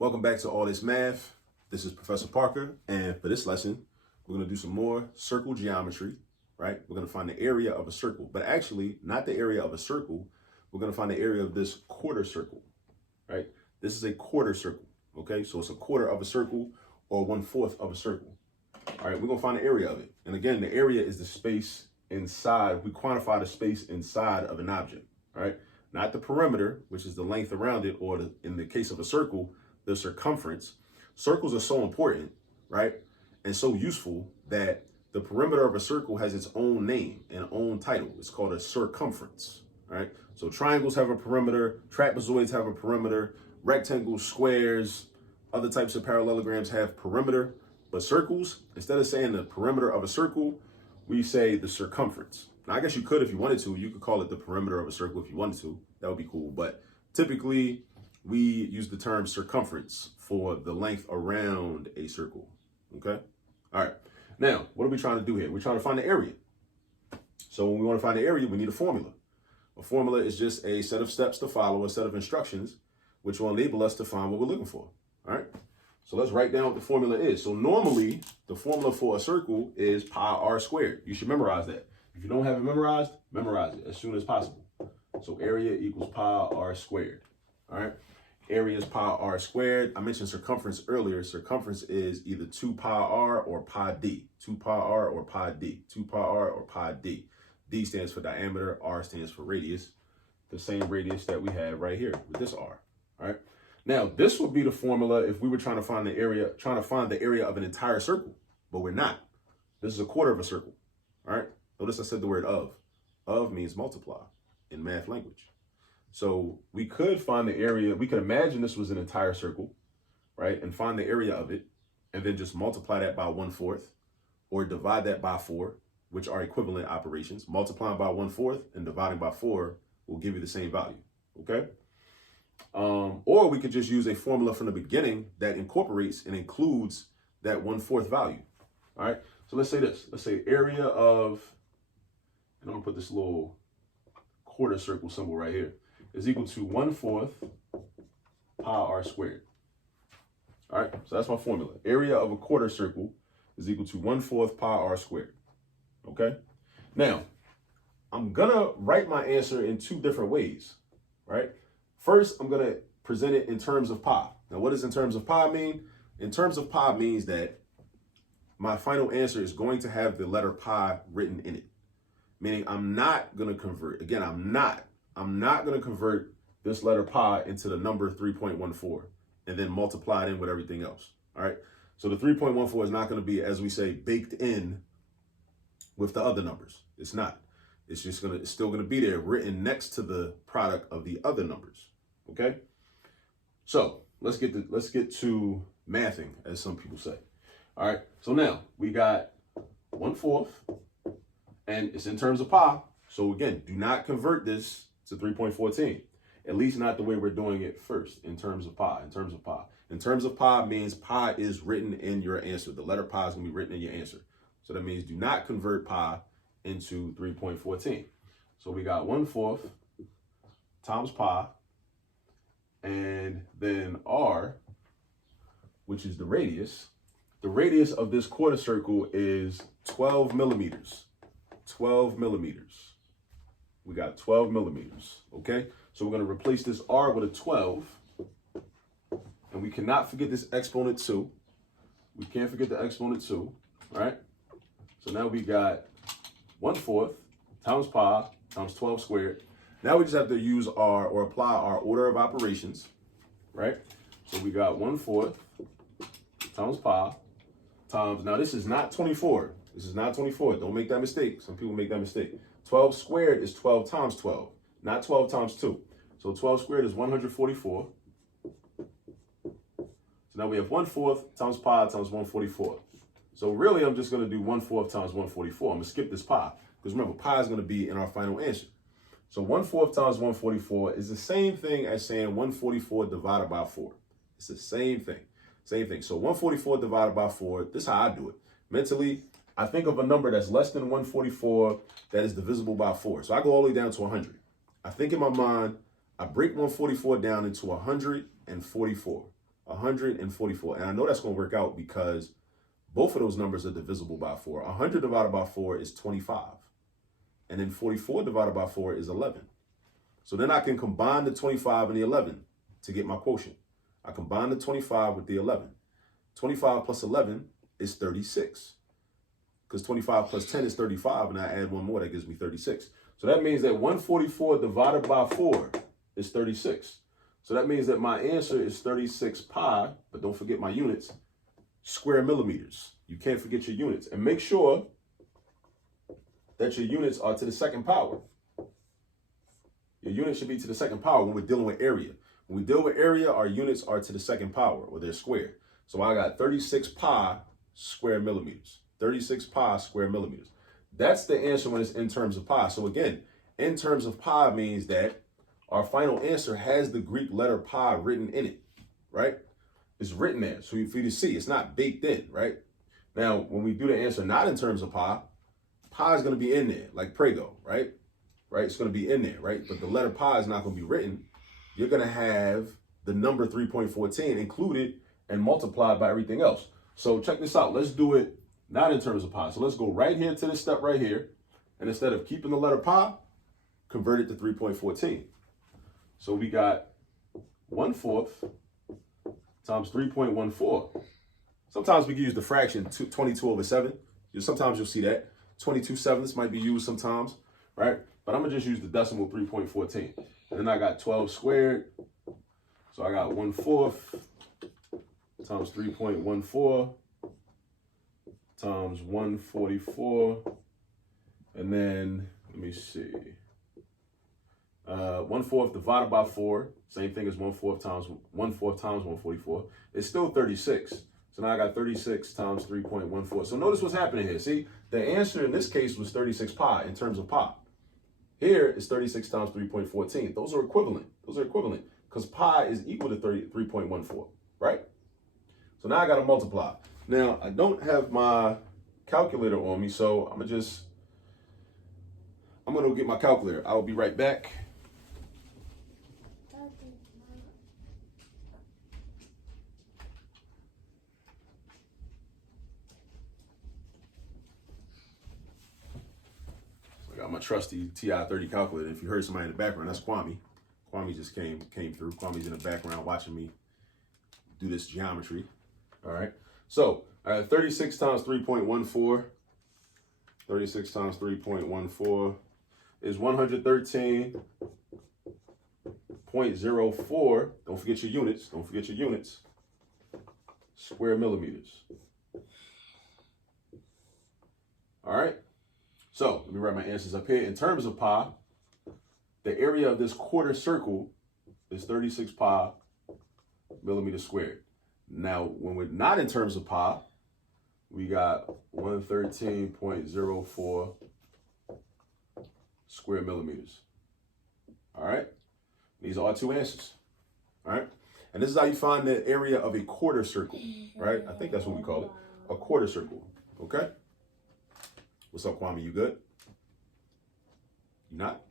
Welcome back to All This Math. This is Professor Parker, and for this lesson, we're going to do some more circle geometry, right? We're going to find the area of a circle, but actually not the area of a circle. We're going to find the area of this quarter circle, right? This is a quarter circle, okay? So it's a quarter of a circle or 1/4 of a circle. All right, we're going to find the area of it. And again, the area is the space inside. We quantify the space inside of an object, all right? Not the perimeter, which is the length around it, or in the case of a circle, the circumference. Circles are so important, right? And so useful that the perimeter of a circle has its own name and own title. It's called a circumference, right? So triangles have a perimeter, trapezoids have a perimeter, rectangles, squares, other types of parallelograms have perimeter, but circles, instead of saying the perimeter of a circle, we say the circumference. Now, I guess you could, if you wanted to, you could call it the perimeter of a circle if you wanted to. That would be cool. But typically, we use the term circumference for the length around a circle, okay? All right, now, what are we trying to do here? We're trying to find the area. So when we want to find the area, we need a formula. A formula is just a set of steps to follow, a set of instructions, which will enable us to find what we're looking for, all right? So let's write down what the formula is. So normally, the formula for a circle is pi r squared. You should memorize that. If you don't have it memorized, memorize it as soon as possible. So area equals pi r squared, all right? Area is pi r squared. I mentioned circumference earlier. Circumference is either 2 pi r or pi d. 2 pi r or pi d. 2 pi r or pi d. D stands for diameter. R stands for radius. The same radius that we have right here with this r. All right. Now, this would be the formula if we were trying to find the area of an entire circle, but we're not. This is a quarter of a circle. All right. Notice I said the word of. Of means multiply in math language. So we could find the area, we could imagine this was an entire circle, right? And find the area of it, and then just multiply that by 1/4, or divide that by 4, which are equivalent operations. Multiplying by 1/4 and dividing by 4 will give you the same value, okay? Or we could just use a formula from the beginning that incorporates and includes that 1/4 value, all right? So let's say this, let's say area of, and I'm gonna put this little quarter circle symbol right here, is equal to 1/4 pi r squared. All right, so that's my formula. Area of a quarter circle is equal to 1/4 pi r squared. Okay, now I'm gonna write my answer in 2 different ways, right? First, I'm gonna present it in terms of pi. Now, what does in terms of pi mean? In terms of pi means that my final answer is going to have the letter pi written in it, meaning I'm not gonna convert. Again, I'm not going to convert this letter pi into the number 3.14 and then multiply it in with everything else, all right? So the 3.14 is not going to be, as we say, baked in with the other numbers. It's not. It's just it's still going to be there written next to the product of the other numbers, okay? So let's get to mathing, as some people say. All right, so now we got 1/4, and it's in terms of pi. So again, do not convert this to 3.14, at least not the way we're doing it first, in terms of pi. In terms of pi means pi is written in your answer. The letter pi is going to be written in your answer. So that means do not convert pi into 3.14. So we got 1/4 times pi, and then r, which is the radius. The radius of this quarter circle is 12 millimeters. 12 millimeters. We got 12 millimeters, okay? So we're going to replace this r with a 12, and we cannot forget this exponent 2. We can't forget the exponent 2, all right? So now we got 1/4 times pi times 12 squared. Now we just have to use apply our order of operations, right? So we got 1/4 times pi times, now this is not 24. This is not 24. Don't make that mistake. Some people make that mistake. 12 squared is 12 times 12, not 12 times 2. So 12 squared is 144. So now we have 1/4 times pi times 144. So really, I'm just going to do 1/4 times 144. I'm going to skip this pi, because remember, pi is going to be in our final answer. So 1/4 times 144 is the same thing as saying 144 divided by 4. It's the same thing. Same thing. So 144 divided by 4, this is how I do it. Mentally, I think of a number that's less than 144 that is divisible by 4. So I go all the way down to 100. I think in my mind, I break 144 down into 144. 144. And I know that's going to work out because both of those numbers are divisible by 4. 100 divided by 4 is 25. And then 44 divided by 4 is 11. So then I can combine the 25 and the 11 to get my quotient. I combine the 25 with the 11. 25 plus 11 is 36. Because 25 plus 10 is 35, and I add one more, that gives me 36. So that means that 144 divided by 4 is 36. So that means that my answer is 36 pi, but don't forget my units, square millimeters. You can't forget your units. And make sure that your units are to the second power. Your units should be to the second power when we're dealing with area. When we deal with area, our units are to the second power, or they're squared. So I got 36 pi square millimeters. 36 pi square millimeters. That's the answer when it's in terms of pi. So again, in terms of pi means that our final answer has the Greek letter pi written in it, right? It's written there, so for you to see, it's not baked in, right? Now, when we do the answer not in terms of pi, pi is going to be in there, like Prego, right? Right? It's going to be in there, right? But the letter pi is not going to be written. You're going to have the number 3.14 included and multiplied by everything else. So check this out. Let's do it not in terms of pi. So let's go right here to this step right here. And instead of keeping the letter pi, convert it to 3.14. So we got 1/4 times 3.14. Sometimes we can use the fraction 22/7. Sometimes you'll see that. 22/7 might be used sometimes, right? But I'm going to just use the decimal 3.14. And then I got 12 squared. So I got 1/4 times 3.14 times 144. And then, let me see. 1/4 divided by 4. Same thing as 1/4 times 144. It's still 36. So now I got 36 times 3.14. So notice what's happening here. See, the answer in this case was 36 pi in terms of pi. Here is 36 times 3.14. Those are equivalent. Those are equivalent because pi is equal to 3.14, right? So now I got to multiply. Now, I don't have my calculator on me, so I'm going to go get my calculator. I'll be right back. Got my trusty TI-30 calculator. If you heard somebody in the background, that's Kwame. Kwame just came through. Kwame's in the background watching me do this geometry. All right. So I got 36 times 3.14. 36 times 3.14 is 113.04. Don't forget your units. Don't forget your units. Square millimeters. All right. So let me write my answers up here. In terms of pi, the area of this quarter circle is 36 pi millimeters squared. Now, when we're not in terms of pi, we got 113.04 square millimeters. All right. These are our two answers. All right. And this is how you find the area of a quarter circle, right? I think that's what we call it, a quarter circle. Okay. What's up, Kwame? You good? You not?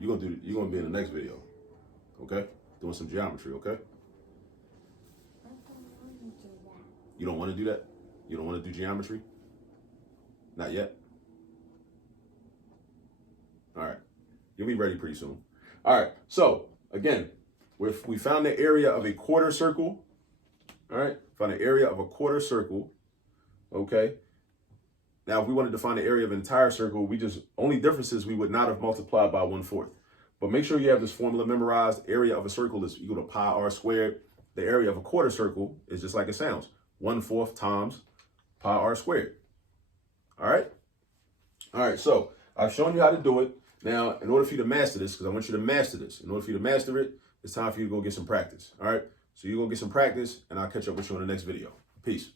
You're gonna be in the next video. Okay? Doing some geometry, okay? You don't want to do that? You don't want to do geometry? Not yet? All right. You'll be ready pretty soon. All right. So, again, we found the area of a quarter circle. All right, find the area of a quarter circle, okay? Now, if we wanted to find the area of an entire circle, only difference is we would not have multiplied by 1/4. But make sure you have this formula memorized. Area of a circle is equal to pi r squared. The area of a quarter circle is just like it sounds, 1/4 times pi r squared. All right? All right, so I've shown you how to do it. Now, in order for you to master this, because I want you to master this, in order for you to master it, it's time for you to go get some practice, all right? So you go get some practice, and I'll catch up with you on the next video. Peace.